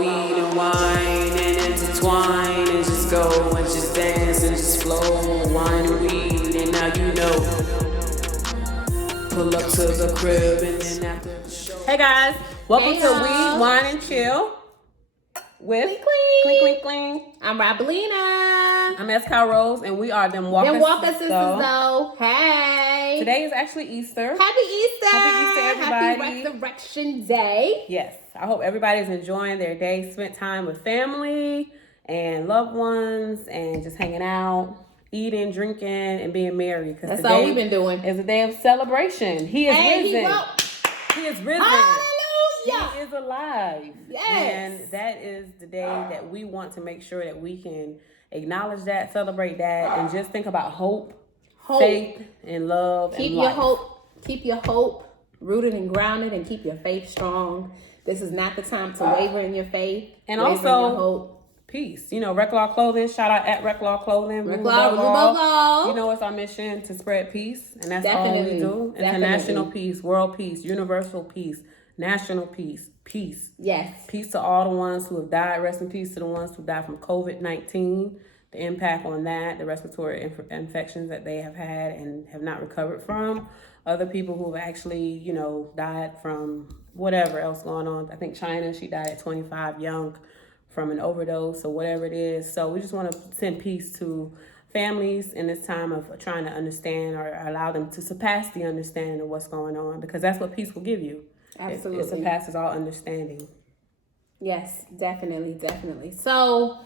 weed and wine and intertwine and just go and just dance and just flow. Wine and weed, and now you know. Pull up to the crib and then after the show. Hey guys, welcome Hey, to y'all. Weed, Wine, and Chill with Clink, Clink. I'm Robalina. I'm Escal Rose, and we are them Walker Them Walker sisters, though. though. Hey. Today is actually Easter. Happy Easter. Happy Easter, everybody. Happy Resurrection Day. Yes, I hope everybody's enjoying their day spent time with family and loved ones and just hanging out, eating, drinking, and being merry. That's all we've been doing. It's a day of celebration. He is risen. He is risen. Hallelujah. He is alive. Yes. And that is the day that we want to make sure that we can acknowledge that, celebrate that, and just think about hope, faith, and love. Keep and your life. Keep your hope rooted and grounded, and keep your faith strong. This is not the time to waver in your faith. And waver also, in your hope. Peace. You know, Rec Law Clothing. Shout out at Rec Law Clothing. Rec Law, rule above all. You know, it's our mission to spread peace, and that's Definitely. all we do. International peace, world peace, universal peace, national peace, peace. Yes. Peace to all the ones who have died. Rest in peace to the ones who died from COVID-19. The impact on that, the respiratory infections that they have had and have not recovered from. Other people who have actually, you know, died from whatever else going on. I think China, she died at 25 young from an overdose or whatever it is. So we just want to send peace to families in this time of trying to understand or allow them to surpass the understanding of what's going on, because that's what peace will give you. Absolutely. It surpasses all understanding. Yes, definitely. So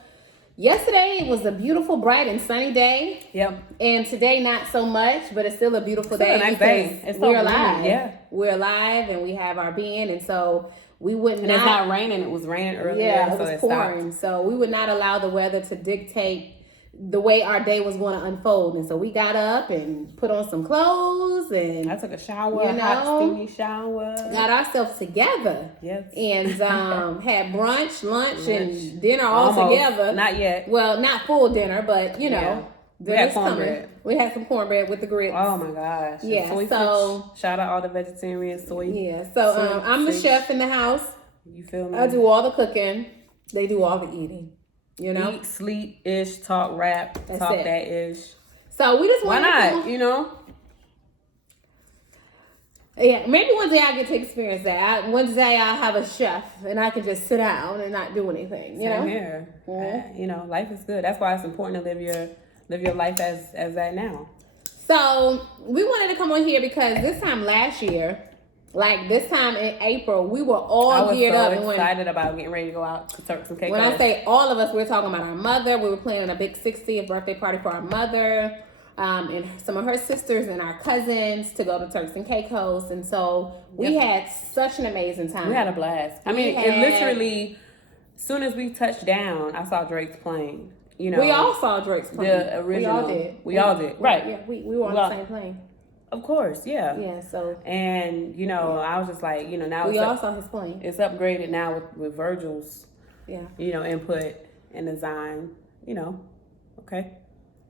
yesterday was a beautiful, bright, and sunny day. Yep. And today, not so much, but it's still a beautiful Still day. a nice because day. It's so we're gloomy, alive. yeah. We're alive, and we have our being, and so we would And not. it's not raining. It was raining earlier. Yeah, it so was stopped. pouring. So we would not allow the weather to dictate the way our day was going to unfold. And so we got up and put on some clothes and I took a shower, You a hot, know, steamy shower. got ourselves together. Yes. And had brunch, lunch, and dinner all Almost. together. Not yet. Well, not full dinner, but you know, Yeah. We had dinner's cornbread. coming. We had some cornbread with the grits. Oh my gosh. And Yeah, soy so- fish. Shout out all the vegetarian soy. Yeah, so I'm the fish. chef in the house. You feel me? I do all the cooking. They do all the eating. You know. Eat, sleep ish, talk rap, That's talk it. that ish. So we just Why wanted not? to. You know? Yeah, maybe one day I get to experience that. One day I'll have a chef and I can just sit down and not do anything. You know. Same here. You know, life is good. That's why it's important to live your life as that now. So we wanted to come on here because this time last year, like this time in April, we were all I was geared so up. And excited about getting ready to go out to Turks and Caicos. when I say all of us, we're talking about our mother. We were planning a big 60th birthday party for our mother, and some of her sisters and our cousins to go to Turks and Caicos. And so we had such an amazing time. We had a blast. I mean, it literally, as soon as we touched down, I saw Drake's plane. You know, we all saw Drake's plane. the original. We all did. Right. Yeah, we were on the same plane. Of course, yeah. Yeah, so And, you know, I was just like, you know, now we it's, all saw his plane. it's upgraded now with Virgil's, Yeah. you know, input and design, you know. Okay.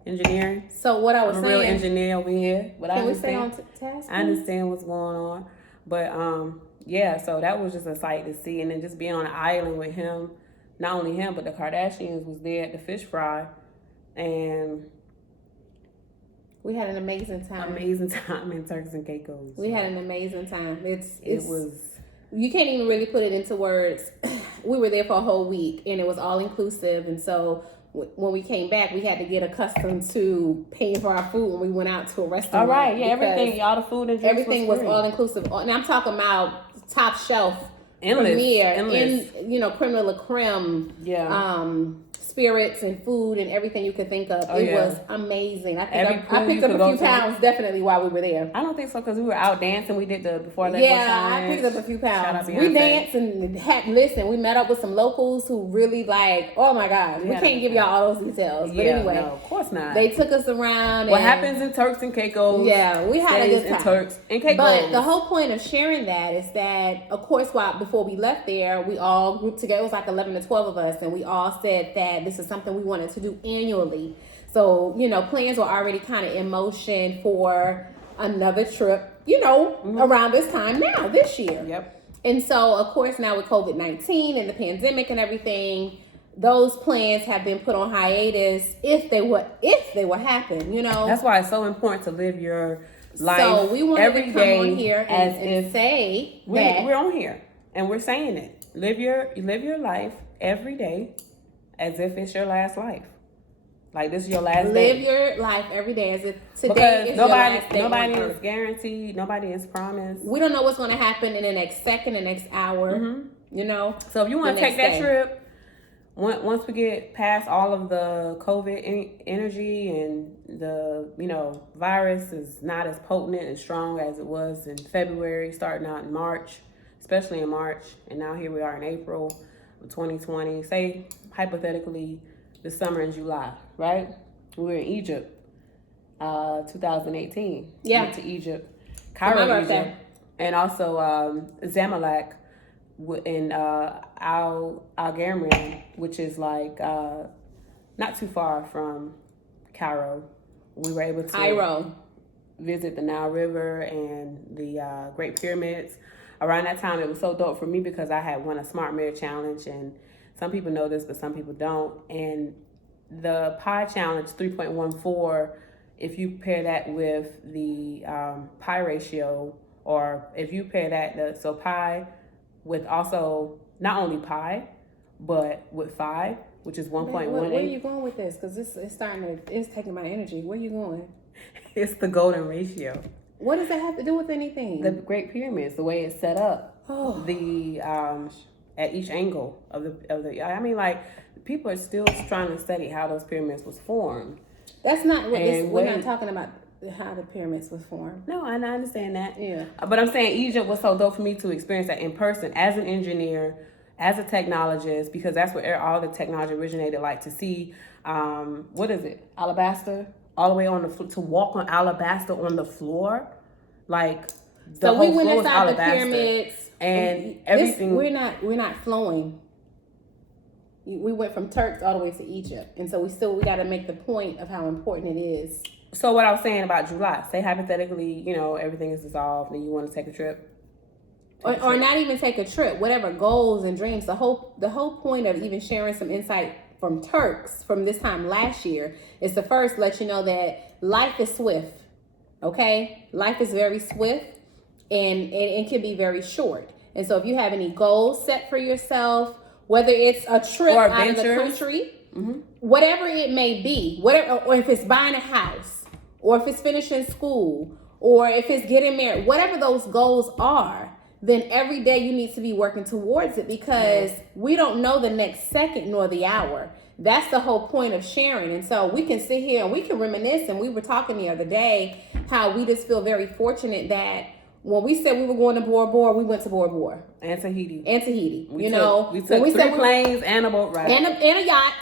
Engineering. So what I was I'm a saying. real engineer over here. But I Can we understand. stay on task? I understand what's going on. But, yeah, so that was just a sight to see. And then just being on an island with him, not only him, but the Kardashians was there at the fish fry. And We had an amazing time. amazing time in Turks and Caicos. We had an amazing time. It was. You can't even really put it into words. We were there for a whole week, and it was all inclusive. And so when we came back, we had to get accustomed to paying for our food when we went out to a restaurant. All right, yeah, because everything, all the food and drinks everything was free. all inclusive. And I'm talking about top shelf, Endless, premier, endless. creme de la creme. Yeah. Spirits and food and everything you could think of. Oh, it yeah. was amazing. I Every picked pool up you a could few go to. pounds definitely while we were there. I don't think so, because we were out dancing. We did the before that. Yeah, I picked up a few Shout out pounds. Beyonce. We danced and we met up with some locals who really like, oh my God. We Yeah. can't give y'all all those details. But anyway, no, of course not. they took us around. What and, happens in Turks and Caicos? Yeah, we had a stays good in time. Turks and Caicos. But the whole point of sharing that is that, of course, before we left there, we all grouped together. It was like 11 to 12 of us, and we all said that this is something we wanted to do annually. So, plans were already kind of in motion for another trip, around this time now, this year. Yep. And so, of course, now with COVID-19 and the pandemic and everything, those plans have been put on hiatus if they would happen, you know. That's why it's so important to live your life. So we wanted every to come day on here as and if say we're that on here and we're saying it. Live your life every day as if it's your last life. Like this is your last live day. your life every day as if today Because is your last day. nobody on is earth. guaranteed. Nobody is promised. We don't know what's going to happen in the next second, the next hour. Mm-hmm. You know. So if you want the to take next that day. trip, once we get past all of the COVID energy and the virus is not as potent and strong as it was in February, starting out in March, especially in March, and now here we are in April of 2020. Say hypothetically, the summer in July, right? We were in Egypt, 2018. Yeah. Went to Egypt, For my Cairo, birthday. Egypt, and also Zamalek in Al Gamrian, which is like not too far from Cairo. We were able to visit the Nile River and the Great Pyramids. Around that time, it was so dope for me because I had won a Smart Mirror Challenge, and some people know this, but some people don't. And the Pi Challenge 3.14, if you pair that with the pi ratio, or if you pair that, so pi with also not only pi, but with 5, which is 1.18. Where are you going with this? Because it's taking my energy. Where are you going? It's the golden ratio. What does that have to do with anything? The Great Pyramids, the way it's set up, Oh. the at each angle of the. I mean, like people are still trying to study how those pyramids was formed. That's not what And we're when- not talking about how the pyramids was formed. No, I understand that. Yeah. But I'm saying Egypt was so dope for me to experience that in person as an engineer, as a technologist, because that's where all the technology originated. Like to see, what is it, alabaster, all the way on the to walk on alabaster on the floor, like the So whole we went floor is inside the alabaster. pyramids And everything. We're not flowing. We went from Turks all the way to Egypt, and so we got to make the point of how important it is. So what I was saying about July, say hypothetically, everything is dissolved and you want to take a trip. Or not even take a trip, whatever goals and dreams. The whole point of even sharing some insight from Turks from this time last year is to first let you know that life is swift. Okay, life is very swift, and it can be very short. And so if you have any goals set for yourself, whether it's a trip Or out of the adventures. country, whatever it may be, or if it's buying a house, or if it's finishing school, or if it's getting married, whatever those goals are, then every day you need to be working towards it, because we don't know the next second nor the hour. That's the whole point of sharing. And so we can sit here and we can reminisce. And we were talking the other day how we just feel very fortunate that when we said we were going to Bora Bora, we went to Bora Bora And Tahiti. and Tahiti. We you took, know, we took when we 3 said we planes and a boat ride. and a yacht.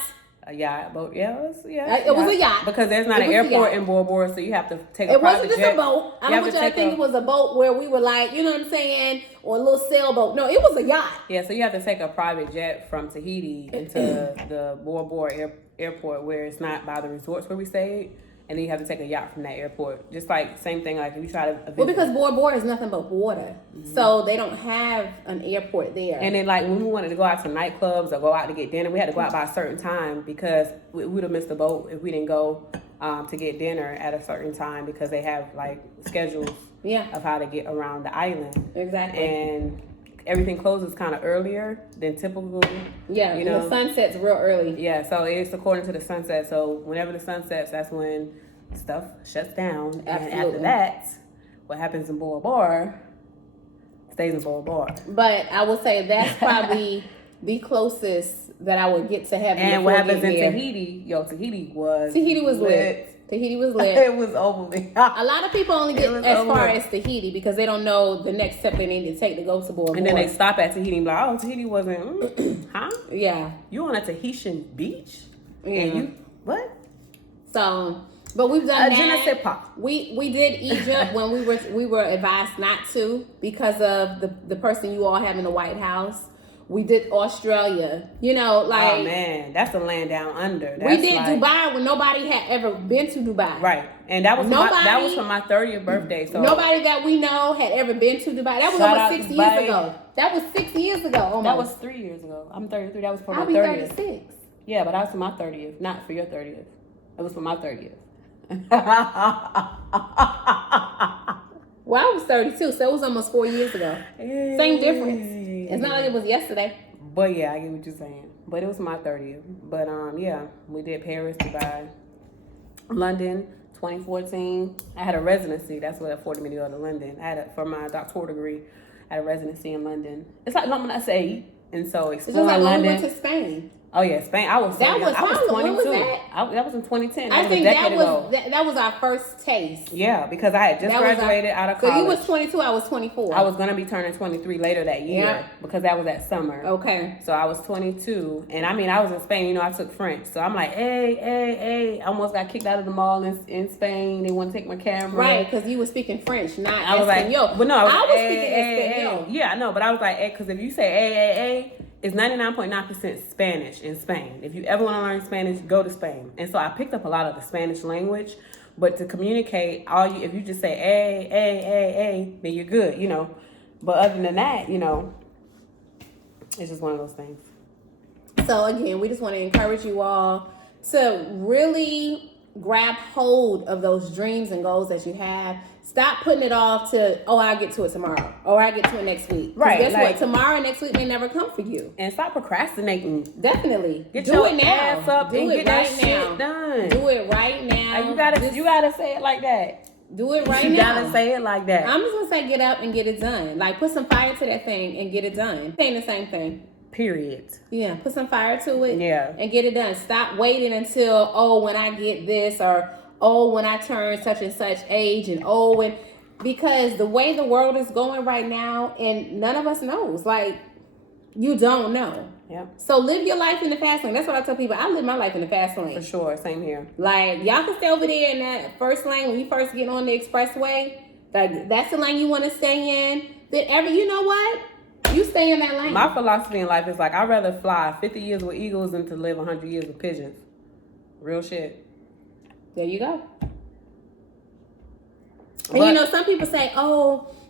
A yacht, boat. Yeah, It was a yacht. Because there's not It an was a airport yacht. in Bora Bora, so you have to take a It private wasn't just jet. a boat. I You don't have want to y'all to take think it was a boat where we were like, you know what I'm saying, or a little sailboat. No, it was a yacht. Yeah, so you have to take a private jet from Tahiti into the Bora Bora airport, where it's not by the resorts where we stayed, and then you have to take a yacht from that airport. Just like same thing, like if you try to visit. Well, because Bora Bora is nothing but water, so they don't have an airport there. And then, like, when we wanted to go out to nightclubs or go out to get dinner, we had to go out by a certain time because we would have missed the boat if we didn't go to get dinner at a certain time, because they have, like, schedules of how to get around the island. Exactly. And everything closes kind of earlier than typical. Yeah, you know. the sun sets real early. Yeah, so it's according to the sunset. So whenever the sun sets, that's when stuff shuts down. And after Absolutely. that, what happens in Bora Bora stays in Bora Bora. But I would say that's probably the closest that I would get to heaven. And what before happens in getting there. Tahiti was Tahiti was lit. Tahiti was lit. It was overly. A lot of people only get was as far over. as Tahiti because they don't know the next step they need to take to go to Bora Bora. And then they stop at Tahiti and be like, oh, Tahiti wasn't, huh? Yeah. You on a Tahitian beach? Yeah. And you, what? So, but we've done Je ne sais that. pas. We did Egypt when we were advised not to because of the person you all have in the White House. We did Australia. You know, like Oh man, that's the land down under. we did Dubai when nobody had ever been to Dubai. Right, and that was Nobody- for my 30th birthday. So Nobody that we know had ever been to Dubai. That was Shout out almost 6 Dubai. years ago. That was 6 years ago. Almost. that was 3 years ago. I'm 33. That was for my I'll be 30th. 36. Yeah, but that was for my 30th, not for your 30th. It was for my 30th. Well, I was 32, so it was almost 4 years ago. Same difference. It's not like it was yesterday. But yeah, I get what you're saying. But it was my 30th. But yeah, we did Paris, Dubai, London, 2014. I had a residency. That's what afforded me to go to London. For my doctoral degree, I had a residency in London. It's like London, I say, and so It's just exploring like when we London. went to Spain. Oh yeah, Spain. I was That was I was how? 22. When was that? That was in 2010. I That was think a decade ago. that was our first taste. Yeah, because I had just That was graduated out of So college. you was 22, I was 24. I was gonna be turning 23 later that year Yeah. because that was that summer. Okay. So I was 22, and I mean I was in Spain. You know, I took French, so I'm like, hey. I almost got kicked out of the mall in Spain. They wouldn't take my camera. Right, because you were speaking French, not I was like, Espanol. but no, I was speaking Espanol. Yeah, I know, but I was like, because if you say it's 99.9% Spanish in Spain. If you ever want to learn Spanish, go to Spain. And so I picked up a lot of the Spanish language, but to communicate, if you just say then you're good, you know. But other than that, you know, it's just one of those things. So again, we just want to encourage you all to really grab hold of those dreams and goals that you have. Stop putting it off to, I'll get to it tomorrow, or I'll get to it next week. 'Cause Right, guess like- what? Tomorrow and next week may never come for you. And stop procrastinating. Definitely. Get Do your it now. ass up Do and it get that right now. shit done. Do it right now. You gotta say it like that. Do it right You now. gotta say it like that. I'm just gonna say get up and get it done. Like put some fire to that thing and get it done. Saying the same thing. Period. Yeah, put some fire to it. Yeah. And get it done. Stop waiting until when I get this or when I turn such and such age and because the way the world is going right now and none of us knows. Like you don't know. Yep. So live your life in the fast lane. That's what I tell people. I live my life in the fast lane. For sure. Same here. Like y'all can stay over there in that first lane when you first get on the expressway. Like that's the lane you want to stay in. You know what? You stay in that lane. My philosophy in life is like I'd rather fly 50 years with eagles than to live 100 years with pigeons. Real shit. There you go. And some people say,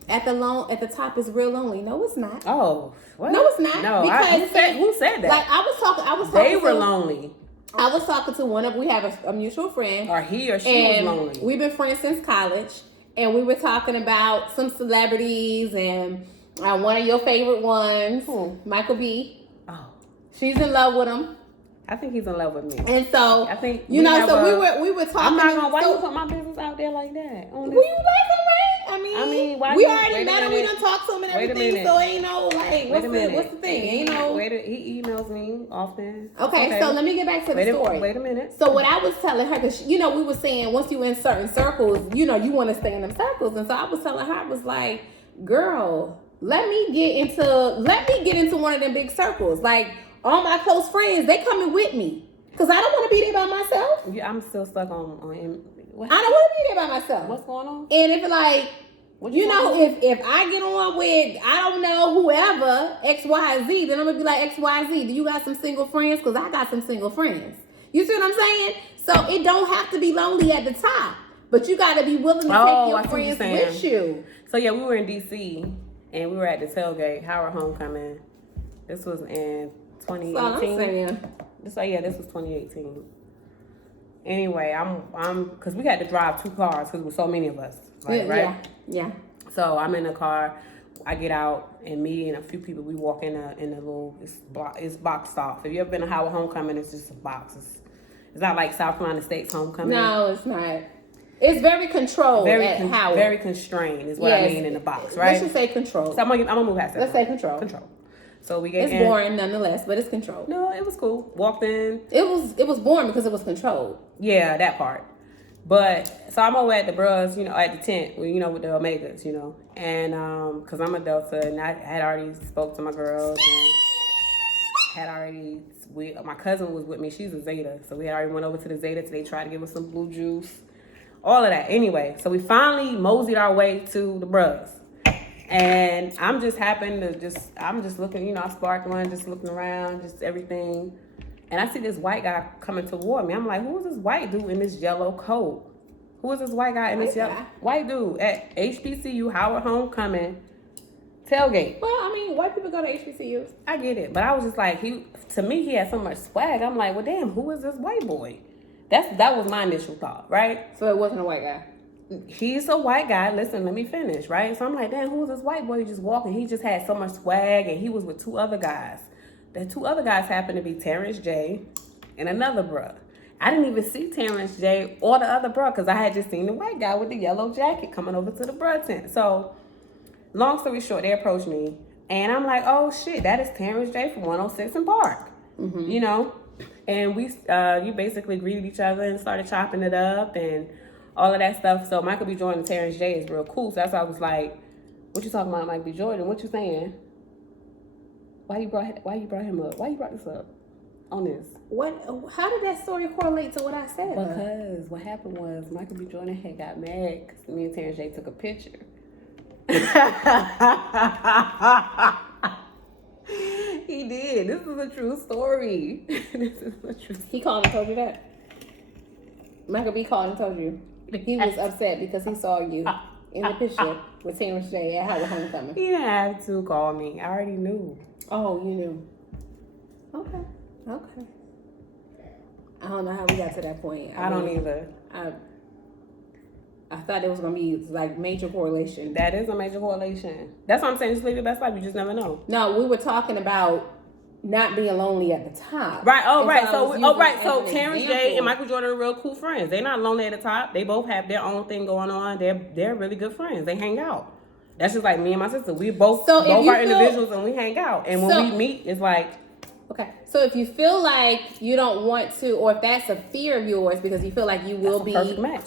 at the top is real lonely. No, it's not. Oh, what? No, it's not. No, Because who said that? Like I was talking. They were lonely. I was talking to we have a mutual friend. Or he or she and was lonely. We've been friends since college, and we were talking about some celebrities and one of your favorite ones, Michael B. Oh, She's in love with him. I think he's in love with me. And so I think we were talking. I'm not gonna. Why so, you put my business out there like that? Will you like him, right? I mean, why we you- already wait a met him. We minute. done talked to him and Wait a everything. minute. So ain't no like, what's the thing? Ain't no. He emails me often. Okay, so let me get back to the story. Wait a minute. So what I was telling her, because we were saying once you in certain circles, you want to stay in them circles, and so I was telling her, I was like, girl, let me get into one of them big circles. Like all my close friends, they coming with me, because I don't want to be there by myself. Yeah, I'm still stuck on. I don't want to be there by myself. What's going on? And if like. What if I get on with, I don't know, whoever, XYZ, then I'm going to be like, XYZ, do you got some single friends? Because I got some single friends. You see what I'm saying? So it don't have to be lonely at the top. But you got to be willing to take your friends with you. So yeah, we were in D.C. and we were at the tailgate, Howard Homecoming. This was in 2018. So I'm saying. This was 2018. Anyway, I'm because we had to drive 2 cars because there were so many of us. Like, right? Yeah. So I'm in the car. I get out, and me and a few people, we walk in a little, it's boxed off. If you ever been to Howard Homecoming, it's just a box. It's not like South Carolina State's homecoming. No, it's not. It's very controlled at Howard. Very constrained is what I mean in the box, right? Let's just say controlled. So I'm gonna move past that. Let's say control. Control. So we get It's in. boring nonetheless, but it's controlled. No, it was cool. Walked in. It was boring because it was controlled. Yeah, that part. But so I'm over at the bros, at the tent, with the Omegas, and because I'm a Delta, and I had already spoke to my girls, and my cousin was with me. She's a Zeta, so we had already went over to the Zeta. They tried to give us some blue juice, all of that. Anyway, so we finally moseyed our way to the bros, And I'm just looking, you know, I sparked one, just looking around, just everything. And I see this white guy coming toward me. I'm like, who is this white dude in this yellow coat? Who is this white guy in this yellow? White dude at HBCU, Howard Homecoming, tailgate. Well, I mean, white people go to HBCUs. I get it. But I was just like, to me, he had so much swag. I'm like, well, damn, who is this white boy? That was my initial thought, right? So it wasn't a white guy. He's a white guy. Listen, let me finish, right? So I'm like, damn, who is this white boy just walking? He just had so much swag, and he was with two other guys. The two other guys happened to be Terrence J and another bruh. I didn't even see Terrence J or the other bruh because I had just seen the white guy with the yellow jacket coming over to the bruh tent. So, long story short, they approached me, and I'm like, oh shit, that is Terrence J from 106 and Park, you know? And we, you basically greeted each other and started chopping it up and all of that stuff. So Michael B. Jordan and Terrence J is real cool. So that's why I was like, what you talking about, Michael B. Jordan? What you saying? Why you brought him up? Why you brought this up on this? How did that story correlate to what I said? Because what happened was Michael B. Jordan had got mad because me and Terrence J took a picture. He did. This is a true story. He called and told you that? Michael B. called and told you he was upset because he saw you in the picture with Terrence J at Howard Homecoming. He didn't have to call me. I already knew. Oh, you knew. Okay. I don't know how we got to that point. I don't either. I thought there was going to be like major correlation. That is a major correlation. That's what I'm saying. Just live your best life. You just never know. No, we were talking about not being lonely at the top. Right. Oh, right. So So Terrence J and Michael Jordan are real cool friends. They're not lonely at the top. They both have their own thing going on. They're really good friends. They hang out. That's just like me and my sister. We both are individuals and we hang out. And when we meet, it's like. Okay. So if you feel like you don't want to, or if that's a fear of yours because you feel like you will be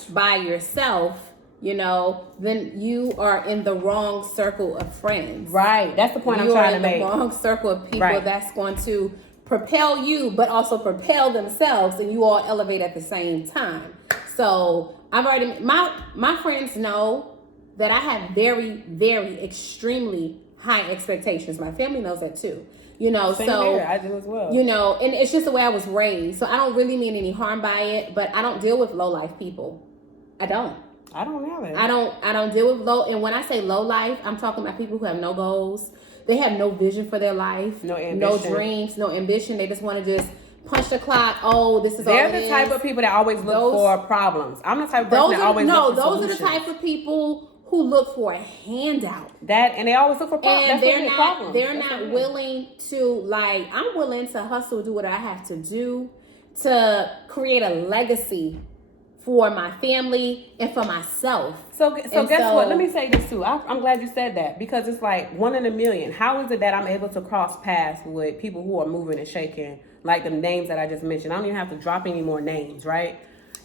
by yourself, you know, then you are in the wrong circle of friends. Right. That's the point I'm trying to make. You are in the wrong circle of people that's going to propel you, but also propel themselves, and you all elevate at the same time. So I've already, my friends know that I have very, very extremely high expectations. My family knows that too. You know, Same here. I do as well. You know, and it's just the way I was raised. So I don't really mean any harm by it, but I don't deal with low life people. I don't know that. I don't deal with low. And when I say low life, I'm talking about people who have no goals. They have no vision for their life, no ambition, no dreams, no ambition. They just want to just punch the clock. Oh, this is all it is. They're the type of people that always look for problems. I'm the type of person that always look for solutions. Those are the type of people who look for a handout. And they always look for problems. And they're not willing to, like, I'm willing to hustle, do what I have to do to create a legacy for my family and for myself. So guess what? Let me say this too. I'm glad you said that because it's like 1 in a million. How is it that I'm able to cross paths with people who are moving and shaking, like the names that I just mentioned? I don't even have to drop any more names, right?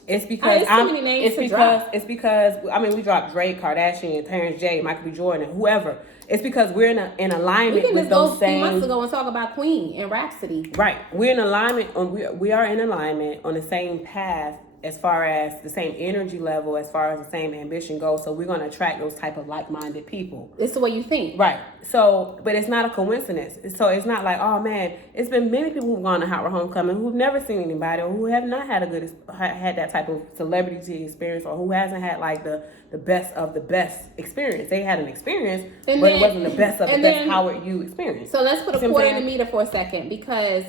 It's because it's because I mean we dropped Drake, Kardashian, Terrence J, Michael B. Jordan, whoever. It's because we're in alignment with those same. We can just go 2 months ago and talk about Queen and Rhapsody. Right, we're in alignment. We are in alignment on the same path as far as the same energy level, as far as the same ambition goes. So we're going to attract those type of like-minded people. It's the way you think. Right. So, but it's not a coincidence. So it's not like, oh man, it's been many people who've gone to Howard Homecoming who've never seen anybody or who have not had had that type of celebrity experience or who hasn't had like the best of the best experience. They had an experience, but it wasn't the best of the best Howard U experience. So let's put a quarter in the meter for a second because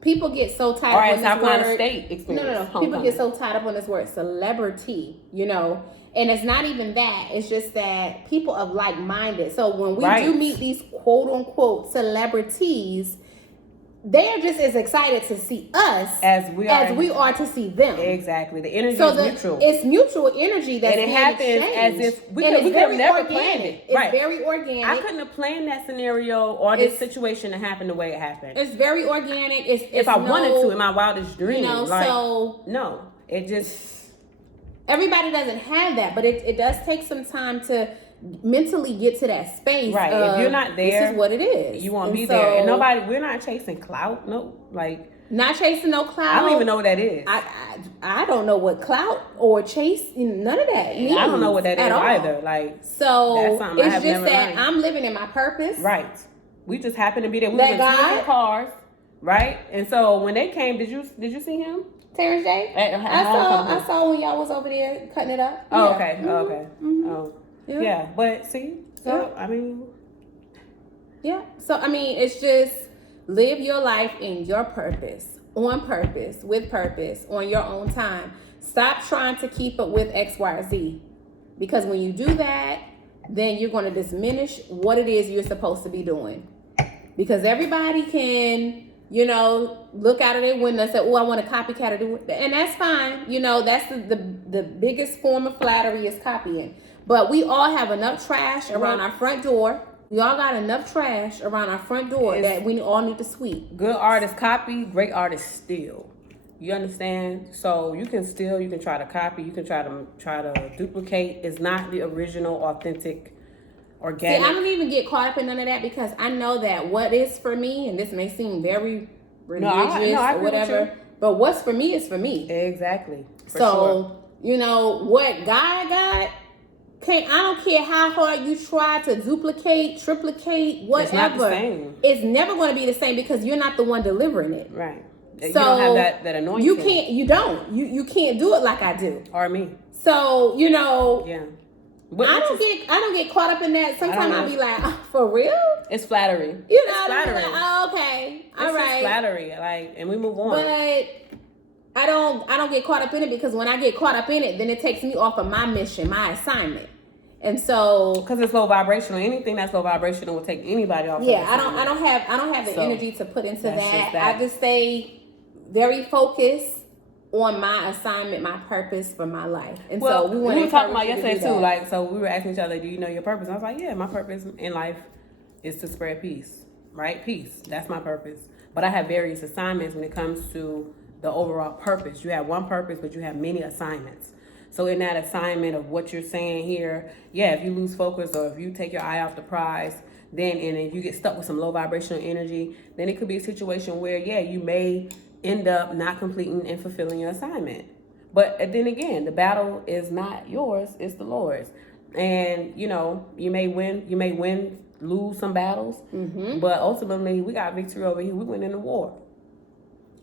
people get so tied up on this South Carolina word. State experience. No. People get so tied up on this word celebrity, you know. And it's not even that. It's just that people of like-minded. So when we do meet these quote-unquote celebrities, they are just as excited to see us as we are to see them. Exactly. The energy is mutual. It's mutual energy that's and it happens as if we could have never planned it. It's very organic. I couldn't have planned that scenario or this situation to happen the way it happened. It's very organic. If I wanted to in my wildest dreams. You know, it just everybody doesn't have that, but it does take some time to mentally get to that space. Right. If you're not there, this is what it is. You won't And be so, there. And we're not chasing clout. No, like. Not chasing no clout. I don't even know what that is. I don't know what clout or chase, none of that means. I don't know what that is all. either. Like, so that's something I it's have just never that learned. I'm living in my purpose. Right. We just happened to be there. We That were in guy? two different cars. Right. And so when they came, did you see him? Terrence J. I saw when y'all was over there cutting it up. Oh, Yeah. okay. Mm-hmm. Oh, okay. Mm-hmm. Oh, Yeah. yeah. But see, so I mean, Yeah. So I mean, it's just live your life in your purpose, on purpose, with purpose, on your own time. Stop trying to keep up with X, Y, or Z, because when you do that, then you're going to diminish what it is you're supposed to be doing. Because everybody can, look out of their window and say, "Oh, I want to copycat or do it," and that's fine. That's the biggest form of flattery is copying. But we all have enough trash around our front door. We all got enough trash around our front door that we all need to sweep. good artists copy, great artists steal. You understand? So you can steal, you can try to copy, you can try to duplicate. It's not the original, authentic, organic. See, I don't even get caught up in none of that because I know that what is for me, and this may seem very religious I or agree with whatever, you. but what's for me is for me. Exactly. For So, what God got, I don't care how hard you try to duplicate, triplicate, whatever. It's not the same. It's never going to be the same because you're not the one delivering it. Right. You So don't have that anointing. You can't do it like I do. Or me. So, Yeah. But I don't get caught up in that. Sometimes know. I'll be like, oh, for real? it's flattery. It's It's flattery. flattery. Like, oh, okay. All It's just right. flattery. Like, and we move on. But I don't get caught up in it because when I get caught up in it, then it takes me off of my mission, my assignment. And so Because it's low vibrational. Anything that's low vibrational will take anybody off. yeah, of I don't have the So, energy to put into that's that. just that. I just stay very focused on my assignment, my purpose for my life. And Well, so we we were talking about to yesterday do too. that. Like, so we were asking each other, "Do you know your purpose?" And I was like, "Yeah, my purpose in life is to spread peace. Right? Peace. That's my purpose. But I have various assignments when it comes to the overall purpose. You have one purpose, but you have many assignments. So in that assignment of what you're saying here, yeah, if you lose focus or if you take your eye off the prize, then and if you get stuck with some low vibrational energy, then it could be a situation where, yeah, you may end up not completing and fulfilling your assignment. But then again, the battle is not yours, it's the Lord's. And you may win, lose some battles, but ultimately we got victory over here. We went in the war.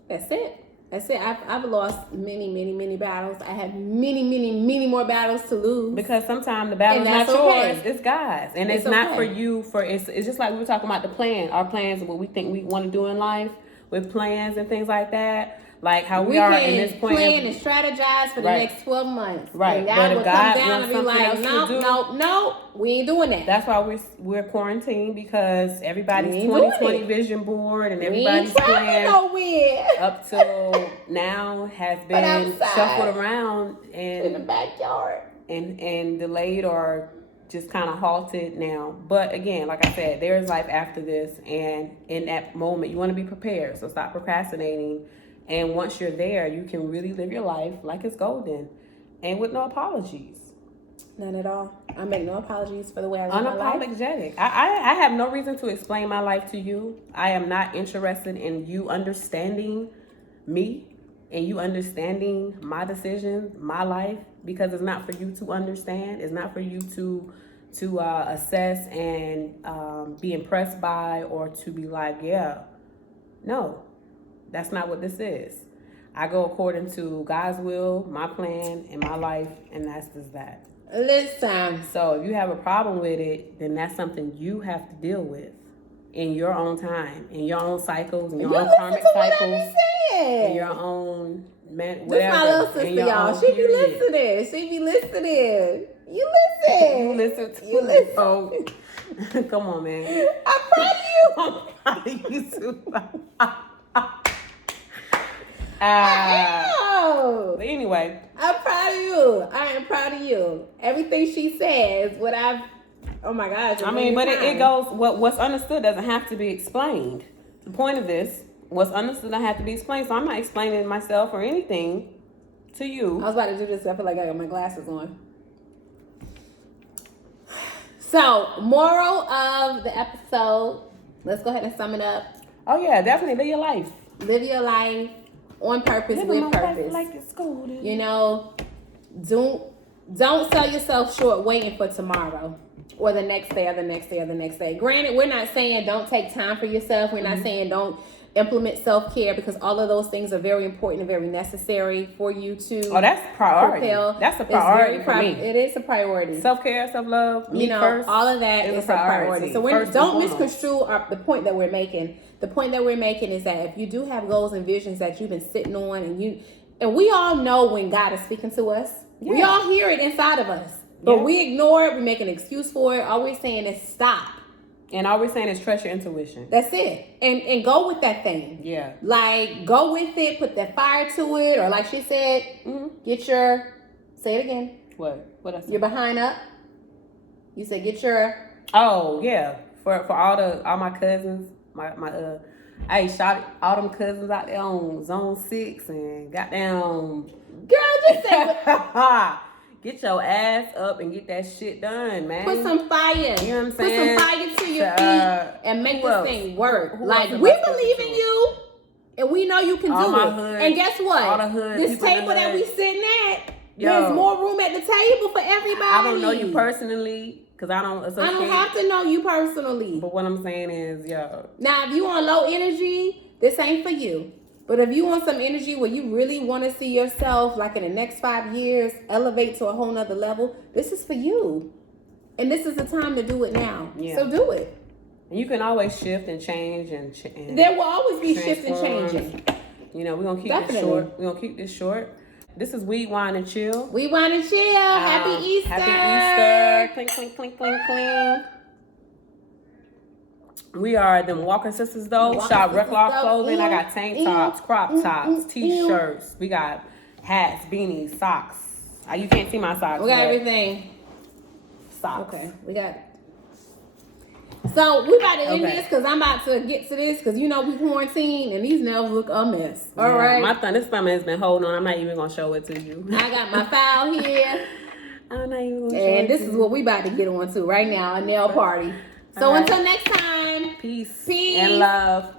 That's it. I've lost many battles. I have many more battles to lose. Because sometimes the battle's And not that's okay. yours, it's God's. And it's It's not okay. for you. It's just like we were talking about the plan. Our plans, what we think we want to do in life with plans and things like that. Like how we are can in this point. plan and strategize for the Right. next 12 months. Right. And But God if will God come down wants and be something like, else to do- no, we ain't doing that. That's why we're quarantined, because We everybody's ain't doing 2020 it. vision board and we ain't everybody's traveling plan nowhere. up till now has been outside. shuffled around In the and backyard. and delayed or just kind of halted now. But again, like I said, there is life after this, and in that moment you want to be prepared. So stop procrastinating, and once you're there, you can really live your life like it's golden and with no apologies. None at all. I make no apologies for the way I live my life. Unapologetic. I have no reason to explain my life to you. I am not interested in you understanding me and you understanding my decisions, my life, because it's not for you to understand. It's not for you to assess and be impressed by, or to be like, yeah, no, that's not what this is. I go according to God's will, my plan, and my life, and that's just that. Listen. So if you have a problem with it, then that's something you have to deal with in your own time, in your own cycles, in your You own listen karmic to what I cycles, be saying. in your own This whatever. my little in sister, your y'all. own She be period. listening. She be listening. You listen. You listen to You listen. Oh, come on, man. I'm proud of you. I'm proud of you too. Oh, But anyway, I'm proud of you. I am proud of you. Everything she says, what I've, oh my gosh. I mean, but it goes, what's understood doesn't have to be explained. The point of this, what's understood doesn't have to be explained. So I'm not explaining myself or anything to you. I was about to do this. I feel like I got my glasses on. So, moral of the episode. Let's go ahead and sum it up. Oh yeah, definitely live your life. Live your life on purpose, with purpose. Like it's golden. You know, don't sell yourself short waiting for tomorrow or the next day or the next day or the next day. Granted, we're not saying don't take time for yourself. We're not saying don't implement self-care, because all of those things are very important and very necessary for you to. Oh, that's priority. propel. That's a It's priority very for me. It is a priority. Self-care, self-love, me You know, first. all of that is a priority. So First and don't foremost. misconstrue the point that we're making. The point that we're making is that if you do have goals and visions that you've been sitting on, and we all know when God is speaking to us. We Yeah. all hear it inside of us, but Yeah. we ignore it. We make an excuse for it. All we're saying is stop. And all we're saying is trust your intuition. That's it. And go with that thing. Yeah. Like, go with it. Put that fire to it. Or like she said, get your, say it again. What? What else? You're behind up. You said get your. Oh yeah. For all my cousins, hey, shout all them cousins out there on Zone 6 and goddamn. Girl, just say what. Get your ass up and get that shit done, man. Put some fire. You know what I'm Put saying? some fire to your To, feet and make who this else? thing work. Who Like, else am we I supposed believe to in do? you, and we know you can All do my it. hood- And guess what? all the hood This people in the table that hood. we sitting at, Yo. there's more room at the table for everybody. I don't know you personally because I don't associate. I don't have to know you personally. But what I'm saying is, yo, Now, if you on low energy, this ain't for you. But if you want some energy where you really want to see yourself, like in the next 5 years, elevate to a whole nother level, this is for you. And this is the time to do it now. Yeah. So do it. and you can always shift and change and There will always be shifting, transform. changing. You know, we're gonna keep Definitely. this short. We're gonna keep this short. This is Weed, Wine, and Chill. We want to chill. Happy Easter. Happy Easter. Clink, clink, clink, clink, clink. We are them Walker Sisters though. Walker Shop Sisters, Reclaw though. clothing. I got tank tops, crop tops, ew. t-shirts. We got hats, beanies, socks. You can't see my socks. We got but everything. Socks. Okay, we got it. So we about to end Okay. this because I'm about to get to this because you know we quarantined and these nails look a mess. All Yeah, right. this stomach has been holding on. I'm not even gonna show it to you. I got my file here. I'm not even gonna show And it this to is you. what we about to get on to right now, a nail party. So All right. until next time, Peace Peace. and love.